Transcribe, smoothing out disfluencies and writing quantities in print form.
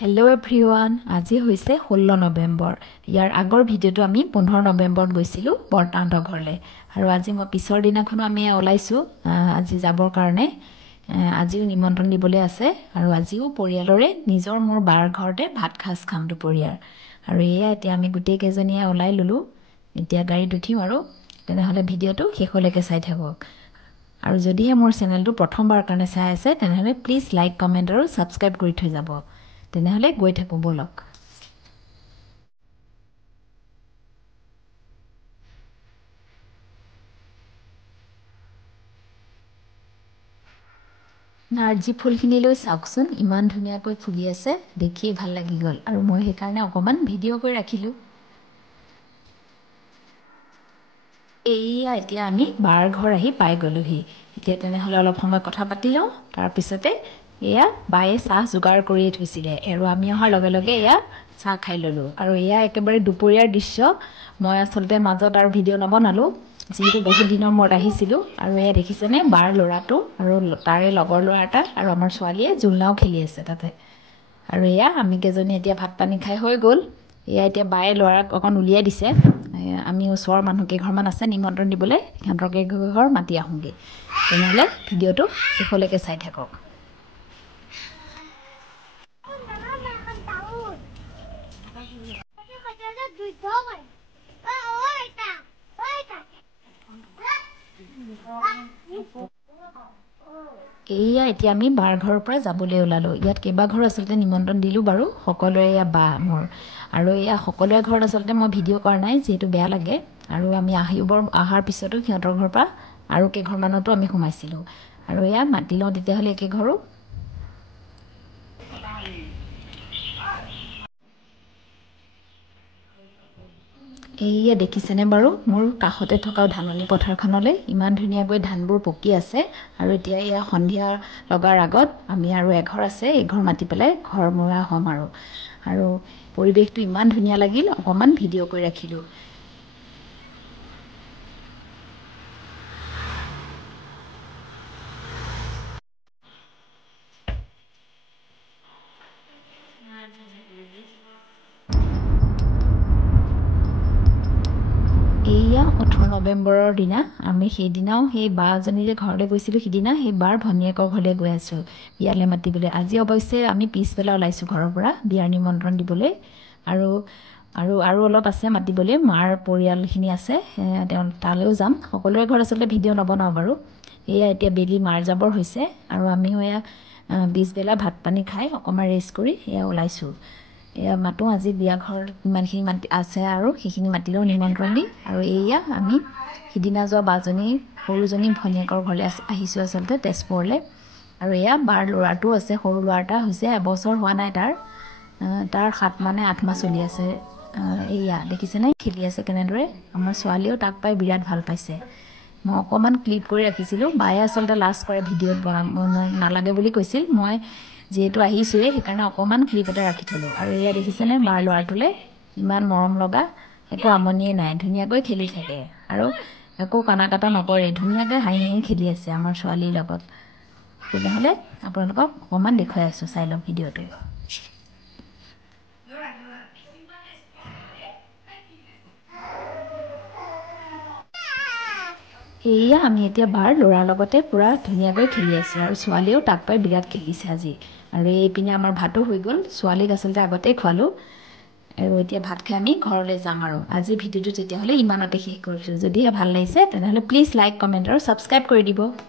hello' everyone আজি হৈছে 16 নৱেম্বৰ ইয়াৰ আগৰ ভিডিঅ'টো আমি 15 নৱেম্বৰত গৈছিলোঁ বৰ্তাহঁতৰ ঘৰলৈ আৰু আজি মই পিছৰ দিনাখনো আমি ওলাইছোঁ আজি যাবৰ কাৰণে আজিও নিমন্ত্ৰণ দিবলৈ আছে আৰু আজিও পৰিয়ালৰে নিজৰ মোৰ বাৰ ঘৰতে ভাত খাজ খাম দুপৰীয়াৰ আৰু এয়া এতিয়া আমি গোটেই কেইজনীয়ে ওলাই ল'লোঁ এতিয়া গাড়ীত উঠিম আৰু তেনেহ'লে ভিডিঅ'টো শেষলৈকে চাই থাকক আৰু যদিহে মোৰ চেনেলটো প্ৰথমবাৰ কাৰণে চাই আছে তেনেহ'লে প্লিজ লাইক কমেণ্ট আৰু ছাবস্ক্ৰাইব কৰি থৈ যাব তেনেহ'লে গৈ থাকোঁ ব'লক নাৰ্জী ফুলখিনিলৈ চাওকচোন ইমান ধুনীয়াকৈ ফুলি আছে দেখিয়ে ভাল লাগি গ'ল আৰু মই সেইকাৰণে অকণমান ভিডিঅ' কৰি ৰাখিলোঁ এতিয়া আমি বাৰ ঘৰ আহি পাই গ'লোহি এতিয়া তেনেহ'লে অলপ সময় কথা পাতি লওঁ তাৰপিছতে এয়া বায়ে চাহ যোগাৰ কৰিয়ে থৈছিলে আৰু আমি অহাৰ লগে লগে এয়া চাহ খাই ল'লোঁ আৰু এয়া একেবাৰে দুপৰীয়াৰ দৃশ্য মই আচলতে মাজত আৰু ভিডিঅ' নবনালোঁ যিহেতু বহুত দিনৰ মূৰত আহিছিলোঁ আৰু এয়া দেখিছেনে বাৰ ল'ৰাটো আৰু তাৰে লগৰ ল'ৰা এটা আৰু আমাৰ ছোৱালীয়ে জোলনাও খেলি আছে তাতে আৰু এয়া আমি কেইজনী এতিয়া ভাত পানী খাই হৈ গ'ল এয়া এতিয়া বায়ে ল'ৰাক অকণ উলিয়াই দিছে আমি ওচৰৰ মানুহ কেইঘৰমান আছে নিমন্ত্ৰণ দিবলৈ সিহঁতৰ কেইঘৰ মাতি আহোঁগৈ তেনেহ'লে ভিডিঅ'টো শেষলৈকে চাই থাকক এতিয়া আমি বাৰ ঘৰৰ পৰা যাবলৈ ওলালোঁ ইয়াত কেইবাঘৰ আচলতে নিমন্ত্ৰণ দিলোঁ বাৰু সকলোৰে এয়া বা মোৰ আৰু এয়া সকলোৰে ঘৰত আচলতে মই ভিডিঅ' কৰা নাই যিহেতু বেয়া লাগে আৰু আমি অহাৰ পিছতো সিহঁতৰ ঘৰৰ পৰা আৰু কেইঘৰমানতো আমি সোমাইছিলোঁ আৰু এয়া মাতি লওঁ তেতিয়াহ'লে একেঘৰো দেখিছেনে বাৰু মোৰ কাষতে থকা ধাননি পথাৰখনলৈ ইমান ধুনীয়াকৈ ধানবোৰ পকি আছে আৰু এতিয়া এয়া সন্ধিয়া লগাৰ আগত আমি আৰু এঘৰ আছে এঘৰ মাতি পেলাই ঘৰ মৰা হ'ম আৰু পৰিৱেশটো ইমান ধুনীয়া লাগিল অকণমান ভিডিঅ' কৰি ৰাখিলোঁ এয়া 18 নৱেম্বৰৰ দিনা আমি সেইদিনাও সেই বাজনী যে ঘৰলৈ গৈছিলোঁ সিদিনা সেই বাৰ ভনীয়েকৰ ঘৰলৈ গৈ আছোঁ বিয়ালৈ মাতিবলৈ আজি অৱশ্যে আমি পিছবেলা ওলাইছোঁ ঘৰৰ পৰা বিয়াৰ নিমন্ত্ৰণ দিবলৈ আৰু অলপ আছে মাতিবলৈ মাৰ পৰিয়ালখিনি আছে তেওঁ তালৈও যাম সকলোৰে ঘৰত আচলতে ভিডিঅ' নবনাওঁ বাৰু এয়া এতিয়া বেলি মাৰ যাবৰ হৈছে আৰু আমিও এয়া পিছবেলা ভাত পানী খাই অকণমান ৰেষ্ট কৰি এয়া ওলাইছোঁ এয়া মাতোঁ আজি বিয়া ঘৰ ইমানখিনি মাতি আছে আৰু সেইখিনি মাতিলেও নিমন্ত্ৰণ দি আৰু এয়া আমি সিদিনা যোৱা বাজনীৰ সৰুজনী ভনীয়েকৰ ঘৰলৈ আহিছোঁ আচলতে তেজপুৰলৈ আৰু এয়া বাৰ ল'ৰাটোও আছে সৰু ল'ৰা এটা হৈছে এবছৰ হোৱা নাই তাৰ 7 মানে 8 মাহ চলি আছে এয়া দেখিছেনে খেলি আছে কেনেদৰে আমাৰ ছোৱালীয়েও তাক পাই বিৰাট ভাল পাইছে মই অকণমান ক্লিপ কৰি ৰাখিছিলোঁ বায়ে আচলতে লাষ্ট কৰে ভিডিঅ'ত নালাগে বুলি কৈছিল মই যিহেতু আহিছোঁৱেই সেইকাৰণে অকণমান ক্লিপ এটা ৰাখি থ'লোঁ আৰু এয়া দেখিছেনে বাৰ ল'ৰাটোলৈ ইমান মৰম লগা একো আমনিয়ে নাই ধুনীয়াকৈ খেলি থাকে আৰু একো কানা কাটা নকৰে ধুনীয়াকৈ হাঁহি খেলি আছে আমাৰ ছোৱালীৰ লগত তেনেহ'লে আপোনালোকক অকণমান দেখুৱাই আছোঁ চাই লওক ভিডিঅ'টো আমি এতিয়া বাৰ ল'ৰাৰ লগতে পূৰা ধুনীয়াকৈ খেলি আছোঁ আৰু ছোৱালীয়েও তাক পাই বিৰাট খেলিছে আজি আৰু এইপিনে আমাৰ ভাতো হৈ গ'ল ছোৱালীক আচলতে আগতেই খোৱালোঁ আৰু এতিয়া ভাত খাই আমি ঘৰলৈ যাম আৰু আজি ভিডিঅ'টো তেতিয়াহ'লে ইমানতে শেষ কৰিছোঁ যদিহে ভাল লাগিছে তেনেহ'লে প্লিজ লাইক কমেণ্ট আৰু ছাবস্ক্ৰাইব কৰি দিব